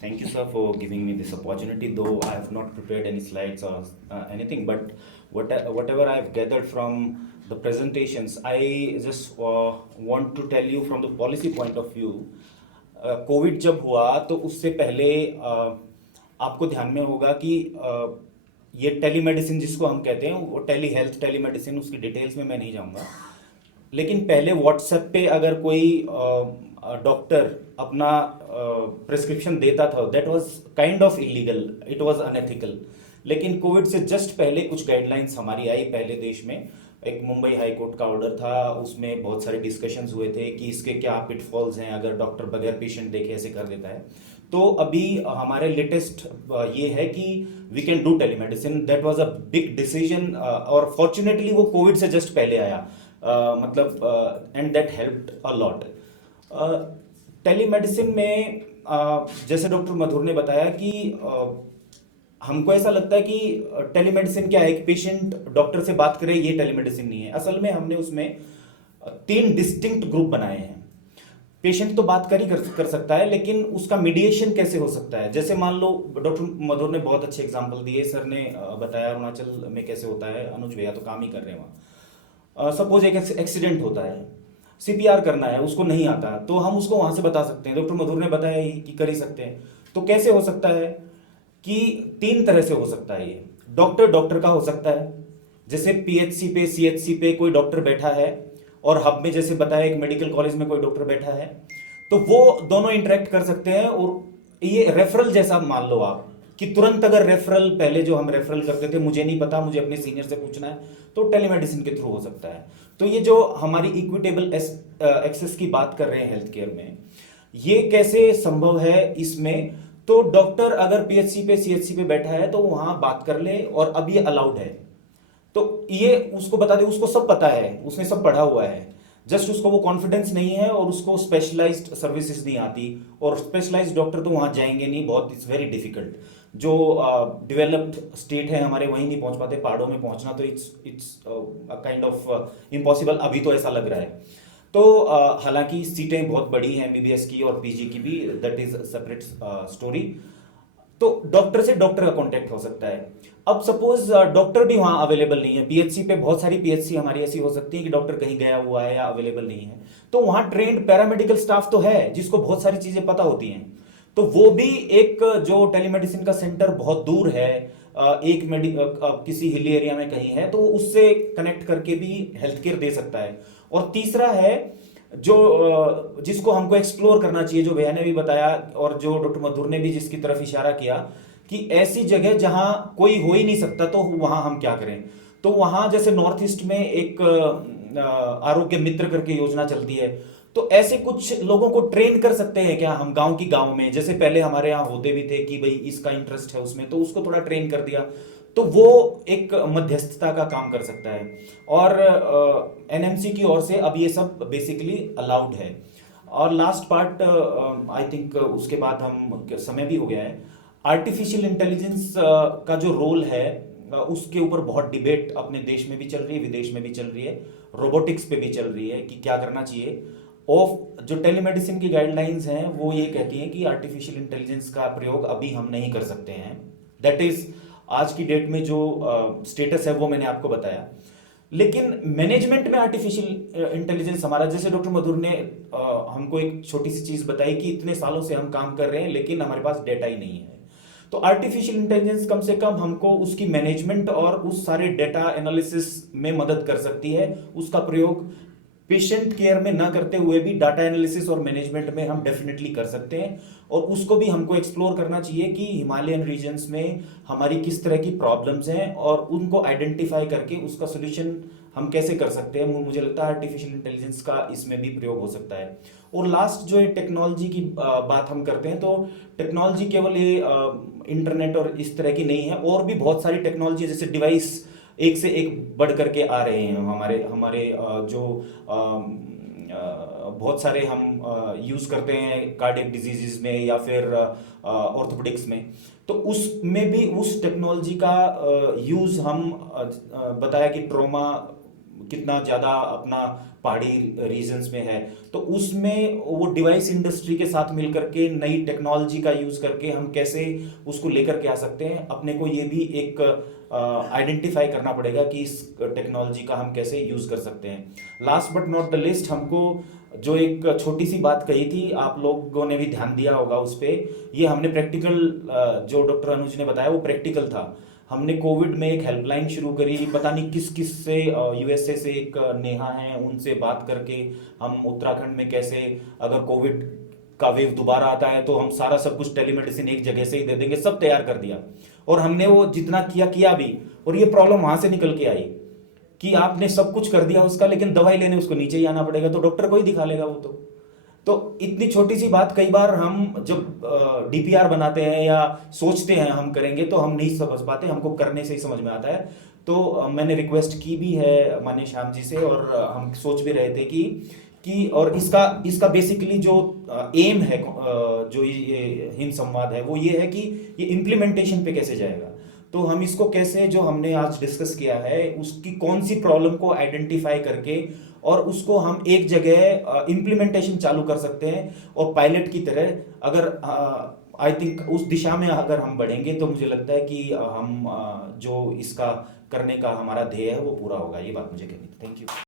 Thank you, sir, for giving me this opportunity. Though I have not prepared any slides or anything, but whatever I've gathered from the presentations, I just want to tell you from the policy point of view. Covid जब हुआ तो उससे पहले आपको ध्यान में होगा कि ये टेलीमेडिसिन जिसको हम कहते हैं वो टेली हेल्थ टेलीमेडिसिन, उसकी डिटेल्स में मैं नहीं जाऊंगा। लेकिन पहले व्हाट्सएप पे अगर कोई डॉक्टर अपना प्रिस्क्रिप्शन देता था, that was kind of illegal, it was unethical. लेकिन कोविड से जस्ट पहले कुछ गाइडलाइंस हमारी आई पहले देश में। एक मुंबई हाई कोर्ट का ऑर्डर था, उसमें बहुत सारे डिस्कशंस हुए थे कि इसके क्या पिटफॉल्स हैं अगर डॉक्टर बगैर पेशेंट देखे ऐसे कर देता है। तो अभी हमारे लेटेस्ट ये है कि we can do telemedicine. That was a big decision और फॉर्चुनेटली वो कोविड से जस्ट पहले आया। मतलब and that helped a lot. Telemedicine में जैसे डॉक्टर मधुर ने बताया कि हमको ऐसा लगता है कि टेलीमेडिसिन क्या है कि पेशेंट डॉक्टर से बात करे, ये टेलीमेडिसिन नहीं है। असल में हमने उसमें तीन डिस्टिंक्ट ग्रुप बनाए हैं। पेशेंट तो बात कर सकता है, लेकिन उसका मीडिएशन कैसे हो सकता है। जैसे मान लो डॉक्टर मधुर ने बहुत अच्छे एग्जांपल दिए, सर ने बताया अरुणाचल में कैसे होता है, अनुज भैया तो काम ही कर रहे हैं वहाँ। सपोज एक एक्सीडेंट होता है, सीपीआर करना है, उसको नहीं आता, तो हम उसको वहां से बता सकते हैं। डॉक्टर मधुर ने बताया ही कि कर ही सकते हैं। तो कैसे हो सकता है कि तीन तरह से हो सकता है। ये डॉक्टर डॉक्टर का हो सकता है, जैसे पीएचसी पे सीएचसी पे कोई डॉक्टर बैठा है और हब में जैसे बताया एक मेडिकल कॉलेज में कोई डॉक्टर बैठा है, तो वो दोनों इंटरेक्ट कर सकते हैं। और ये रेफरल जैसा मान लो आप कि तुरंत अगर रेफरल, पहले जो हम रेफरल करते थे, मुझे नहीं पता, मुझे अपने सीनियर से पूछना है, तो टेलीमेडिसिन के थ्रू हो सकता है। तो ये जो हमारी इक्विटेबल एक्सेस की बात कर रहे हैं हेल्थ केयर में, ये कैसे संभव है इसमें। तो डॉक्टर अगर पीएचसी पे सीएचसी पे बैठा है तो वहां बात कर ले, और अब ये अलाउड है। तो ये उसको बता दे, उसको सब पता है, उसने सब पढ़ा हुआ है, जस्ट उसको वो कॉन्फिडेंस नहीं है और उसको स्पेशलाइज्ड सर्विसेज नहीं आती। और स्पेशलाइज्ड डॉक्टर तो वहां जाएंगे नहीं, बहुत इट्स वेरी डिफिकल्ट। जो डेवलप्ड स्टेट है हमारे, वहीं नहीं पहुंच पाते, पहाड़ों में पहुंचना तो इट्स काइंड ऑफ इम्पॉसिबल, अभी तो ऐसा लग रहा है। तो हालांकि सीटें बहुत बड़ी हैं एमबीबीएस की और पीजी की भी, दैट इज सेपरेट स्टोरी। तो डॉक्टर से डॉक्टर का कांटेक्ट हो सकता है। अब सपोज डॉक्टर भी वहां अवेलेबल नहीं है, पीएचसी पे बहुत सारी पीएचसी हमारी ऐसी हो सकती है कि डॉक्टर कहीं गया हुआ है या अवेलेबल नहीं है, तो वहां ट्रेंड पैरामेडिकल स्टाफ तो है जिसको बहुत सारी चीजें पता होती हैं। तो वो भी एक, जो टेलीमेडिसिन का सेंटर बहुत दूर है, एक किसी हिली एरिया में कहीं है, तो वो उससे कनेक्ट करके भी हेल्थ केयर दे सकता है। और तीसरा है जो जिसको हमको एक्सप्लोर करना चाहिए, जो भैया ने भी बताया और जो डॉक्टर मधुर ने भी जिसकी तरफ इशारा किया, कि ऐसी जगह जहां कोई हो ही नहीं सकता तो वहां हम क्या करें। तो वहां जैसे नॉर्थ ईस्ट में एक आरोग्य मित्र करके योजना चलती है, तो ऐसे कुछ लोगों को ट्रेन कर सकते हैं क्या हम, गांव की गांव में, जैसे पहले हमारे यहाँ होते भी थे कि भाई इसका इंटरेस्ट है उसमें, तो उसको थोड़ा ट्रेन कर दिया, तो वो एक मध्यस्थता का काम कर सकता है। और एनएमसी की ओर से अब ये सब बेसिकली अलाउड है। और लास्ट पार्ट, आई थिंक उसके बाद हम, समय भी हो गया है, आर्टिफिशियल इंटेलिजेंस का जो रोल है, उसके ऊपर बहुत डिबेट अपने देश में भी चल रही है, विदेश में भी चल रही है, रोबोटिक्स पे भी चल रही है कि क्या करना चाहिए। ऑफ जो टेलीमेडिसिन की गाइडलाइंस हैं वो ये कहती हैं कि आर्टिफिशियल इंटेलिजेंस का प्रयोग अभी हम नहीं कर सकते हैं। दैट इज आज की डेट में जो स्टेटस है वो मैंने आपको बताया। लेकिन मैनेजमेंट में आर्टिफिशियल इंटेलिजेंस हमारा, जैसे डॉक्टर मधुर ने हमको एक छोटी सी चीज बताई कि इतने सालों से हम काम कर रहे हैं लेकिन हमारे पास डेटा ही नहीं है। तो आर्टिफिशियल इंटेलिजेंस कम से कम हमको उसकी मैनेजमेंट और उस सारे डेटा एनालिसिस में मदद कर सकती है। उसका प्रयोग पेशेंट केयर में ना करते हुए भी डाटा एनालिसिस और मैनेजमेंट में हम डेफिनेटली कर सकते हैं। और उसको भी हमको एक्सप्लोर करना चाहिए कि हिमालयन रीजन्स में हमारी किस तरह की प्रॉब्लम्स हैं और उनको आइडेंटिफाई करके उसका सोल्यूशन हम कैसे कर सकते हैं। मुझे लगता है आर्टिफिशियल इंटेलिजेंस का इसमें भी प्रयोग हो सकता है। और लास्ट जो है टेक्नोलॉजी की बात हम करते हैं, तो टेक्नोलॉजी केवल ये इंटरनेट और इस तरह की नहीं है, और भी बहुत सारी टेक्नोलॉजी जैसे डिवाइस एक से एक बढ़ करके आ रहे हैं हमारे हमारे जो बहुत सारे हम यूज करते हैं कार्डियक डिजीजेस में या फिर ऑर्थोपेडिक्स में, तो उसमें भी उस टेक्नोलॉजी का यूज हम बताया कि ट्रॉमा कितना ज़्यादा अपना पहाड़ी रीजन्स में है, तो उसमें वो डिवाइस इंडस्ट्री के साथ मिल करके नई टेक्नोलॉजी का यूज़ करके हम कैसे उसको लेकर के आ सकते हैं। अपने को ये भी एक आइडेंटिफाई करना पड़ेगा कि इस टेक्नोलॉजी का हम कैसे यूज़ कर सकते हैं। Last but not the list, हमको जो एक छोटी सी बात कही थी, आप लोगों ने भी ध्यान दिया होगा उस पर, ये हमने प्रैक्टिकल, जो डॉक्टर अनुज ने बताया वो प्रैक्टिकल था। हमने कोविड में एक हेल्पलाइन शुरू करी, पता नहीं किस किस से, यूएसए से एक नेहा है, उनसे बात करके हम उत्तराखंड में कैसे, अगर कोविड का वेव दोबारा आता है तो हम सारा सब कुछ टेलीमेडिसिन एक जगह से ही दे देंगे, सब तैयार कर दिया। और हमने वो जितना किया किया भी, और ये प्रॉब्लम वहां से निकल के आई कि आपने सब कुछ कर दिया उसका, लेकिन दवाई लेने उसको नीचे ही आना पड़ेगा, तो डॉक्टर को ही दिखा लेगा वो। तो इतनी छोटी सी बात, कई बार हम जब डीपीआर बनाते हैं या सोचते हैं हम करेंगे, तो हम नहीं समझ पाते, हमको करने से ही समझ में आता है। तो मैंने रिक्वेस्ट की भी है माननीय श्याम जी से, और हम सोच भी रहे थे कि और इसका इसका बेसिकली जो एम है, जो ये हिंद संवाद है, वो ये है कि ये इम्प्लीमेंटेशन पे कैसे जाएगा। तो हम इसको कैसे, जो हमने आज डिस्कस किया है, उसकी कौन सी प्रॉब्लम को आइडेंटिफाई करके और उसको हम एक जगह इम्प्लीमेंटेशन चालू कर सकते हैं, और पायलट की तरह अगर आई थिंक उस दिशा में अगर हम बढ़ेंगे, तो मुझे लगता है कि हम जो इसका करने का हमारा ध्येय है वो पूरा होगा। ये बात मुझे कहनी थी। Thank you.